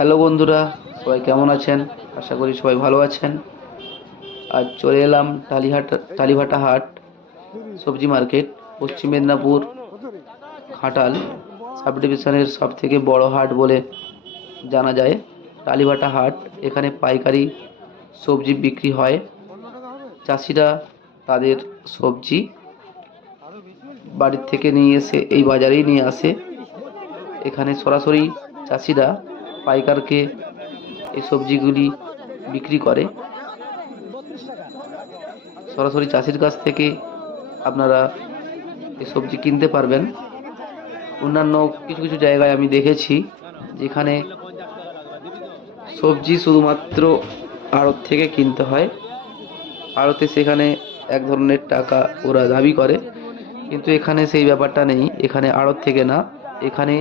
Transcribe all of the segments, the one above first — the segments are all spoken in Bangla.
হ্যালো বন্ধুরা, সবাই কেমন আছেন? আশা করি সবাই ভালো আছেন। আজ চলে এলাম টালিহাট টালিভাটা হাট, সবজি মার্কেট, পশ্চিম মেদিনীপুর ঘাটাল সাব ডিভিশনের সব থেকে বড় হাট বলে জানা যায়। টালিভাটা হাট, এখানে পাইকারি সবজি বিক্রি হয়। চাষিরা তাদের সবজি বাড়ির থেকে নিয়ে এসে, এই বাজারেই নিয়ে আসে। এখানে সরাসরি চাষিরা পাইকারকে এই সবজিগুলি বিক্রি করে। সরাসরি চাষির কাছ থেকে আপনারা এই সবজি কিনতে পারবেন। অন্যান্য কিছু কিছু জায়গায় আমি দেখেছি যেখানে সবজি শুধুমাত্র আড়ত থেকে কিনতে হয়। আড়তে সেখানে এক ধরনের টাকা ওরা দাবি করে। কিন্তু এখানে সেই ব্যাপারটা নেই। এখানে আড়ত থেকে না। এখানে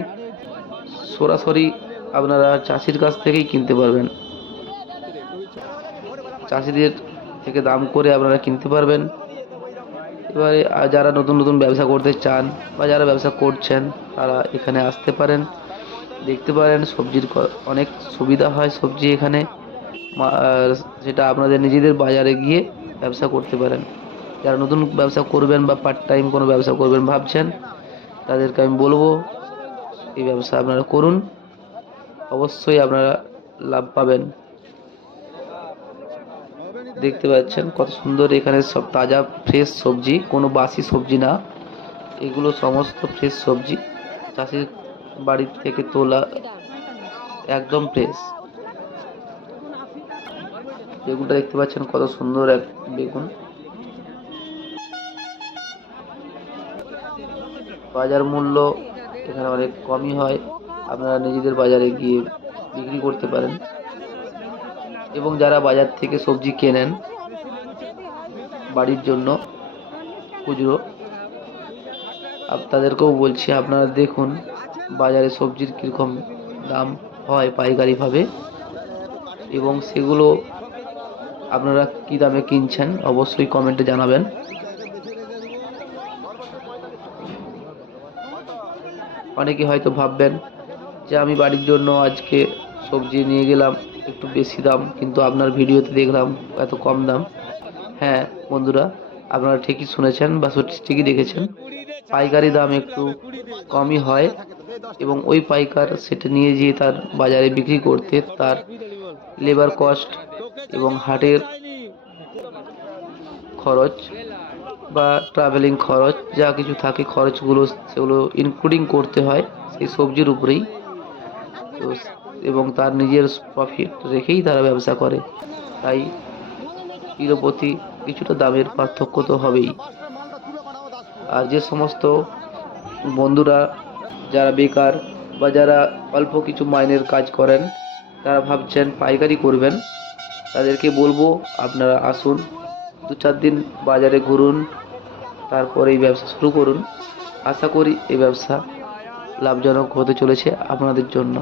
সরাসরি আপনারা চাষির কাছ থেকেই কিনতে পারবেন। চাষিদের থেকে দাম করে আপনারা কিনতে পারবেন। এবারে যারা নতুন নতুন ব্যবসা করতে চান বা যারা ব্যবসা করছেন, তারা এখানে আসতে পারেন। দেখতে পারেন, সবজির অনেক সুবিধা হয় সবজি এখানে। যেটা আপনাদের নিজেদের বাজারে গিয়ে ব্যবসা করতে পারেন। যারা নতুন ব্যবসা করবেন বা পার্ট টাইম কোনো ব্যবসা করবেন ভাবছেন, তাদেরকে আমি বলব, এই ব্যবসা আপনারা করুন। অবশ্যই আপনারা লাভ পাবেন। দেখতে পাচ্ছেন কত সুন্দর এখানে সব তাজা ফ্রেশ সবজি, কোনো বাসি সবজি না। এগুলো সমস্ত ফ্রেশ সবজি, চাষির বাড়ির থেকে তোলা একদম ফ্রেশ বেগুনটা দেখতে পাচ্ছেন কত সুন্দর এক বেগুন। বাজার মূল্য এখানে অনেক কমই হয়। আপনারা নিজেদের বাজারে গিয়ে বিক্রি করতে পারেন। এবং যারা বাজার থেকে সবজি কেনেন, বাড়ির জন্য খুচরো আপনাদেরকেও বলছি, আপনারা দেখুন বাজারে সবজির কীরকম দাম হয় পাইকারিভাবে। এবং সেগুলো আপনারা কী দামে কিনছেন, অবশ্যই কমেন্টে জানাবেন। অনেকে হয়তো ভাববেন যে আমি বাড়ির জন্য আজকে সবজি নিয়ে গেলাম, একটু বেশি দাম, কিন্তু আপনার ভিডিওতে দেখলাম এত কম দাম। হ্যাঁ বন্ধুরা, আপনারা ঠিকই শুনেছেন বা ঠিকই দেখেছেন। পাইকারি দাম একটু কমই হয় এবং ওই পাইকার সেটা নিয়ে যেয়ে তার বাজারে বিক্রি করতে তার লেবার কস্ট এবং হাটের খরচ বা ট্রাভেলিং খরচ, যা কিছু থাকে খরচগুলো সেগুলো ইনক্লুডিং করতে হয় সেই সবজির উপরেই। তো এবং তার নিজের প্রফিট রেখেই তারা ব্যবসা করে। তাই কিলো প্রতি কিছুটা দামের পার্থক্য তো হবেই। আর যে সমস্ত বন্ধুরা, যারা বেকার বা যারা অল্প কিছু মাইনের কাজ করেন, তারা ভাবছেন পাইকারি করবেন। তাদেরকে বলব, আপনারা আসুন, দু চার দিন বাজারে ঘুরুন, তারপরে এই ব্যবসা শুরু করুন। আশা করি এই ব্যবসা লাভজনক হতে চলেছে আপনাদের জন্য।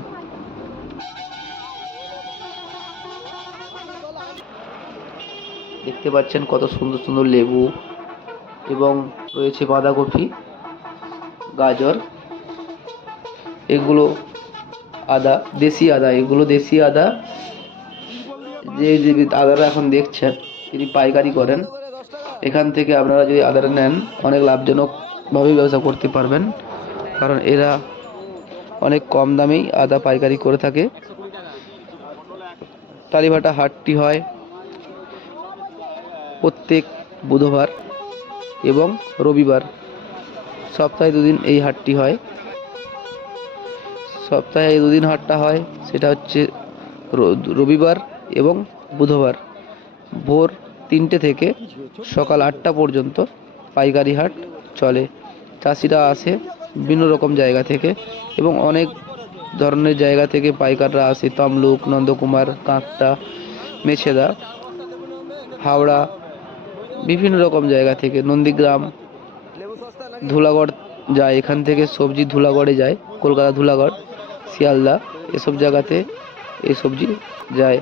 দেখতে পাচ্ছেন কত সুন্দর সুন্দর লেবু এবং রয়েছে বাঁধাকপি, গাজর, এগুলো আদা, দেশি আদা, এগুলো দেশি আদা। যে যে আদাটা এখন দেখছেন, তিনি পাইকারি করেন। এখান থেকে আপনারা যদি আদাটা নেন, অনেক লাভজনকভাবে ব্যবসা করতে পারবেন। কারণ এরা অনেক কম দামেই আদা পাইকারি করে থাকে। টালিভাটা হাটটি হয়। প্রত্যেক বুধবার এবং রবিবার সপ্তাহে দুদিন এই হাটটি হয়। সপ্তাহে এই দুদিন হাটটা হয়, সেটা হচ্ছে রবিবার এবং বুধবার। ভোর তিনটে থেকে সকাল আটটা পর্যন্ত পাইকারি হাট চলে। চাষিরা আসে বিভিন্ন রকম জায়গা থেকে এবং অনেক ধরনের জায়গা থেকে পাইকাররা আসে। তমলুক, নন্দকুমার কাঁকটা মেছেদা, হাওড়া বিভিন্ন রকম জায়গা থেকে, নন্দীগ্রাম, ধুলাগড় যায়, এখান থেকে সবজি ধুলাগড়ে যায়, কলকাতা ধুলাগড়, শিয়ালদা, এসব জায়গাতে এই সবজি যায়।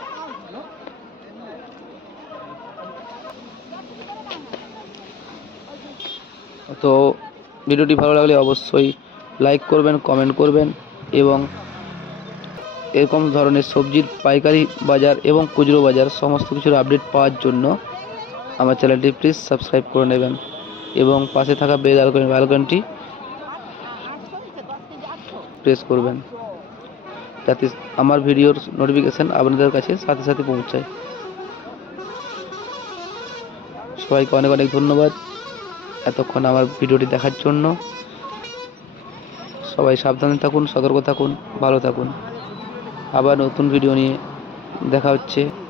তো ভিডিওটি ভালো লাগলে অবশ্যই লাইক করবেন, কমেন্ট করবেন এবং এরকম ধরনের সবজির পাইকারি বাজার এবং খুচরো বাজার, সমস্ত কিছুর আপডেট পাওয়ার জন্য আমার চ্যানেলটি প্লিজ সাবস্ক্রাইব করে নেবেন এবং পাশে থাকা বেল আইকন আইকনটি প্রেস করবেন। যাতে আমার ভিডিওর নোটিফিকেশান আপনাদের কাছে সাথে সাথে পৌঁছায়। সবাইকে অনেক অনেক ধন্যবাদ এতক্ষণ আমার ভিডিওটি দেখার জন্য। সবাই সাবধানে থাকুন, সতর্ক থাকুন, ভালো থাকুন। আবার নতুন ভিডিও নিয়ে দেখা হচ্ছে।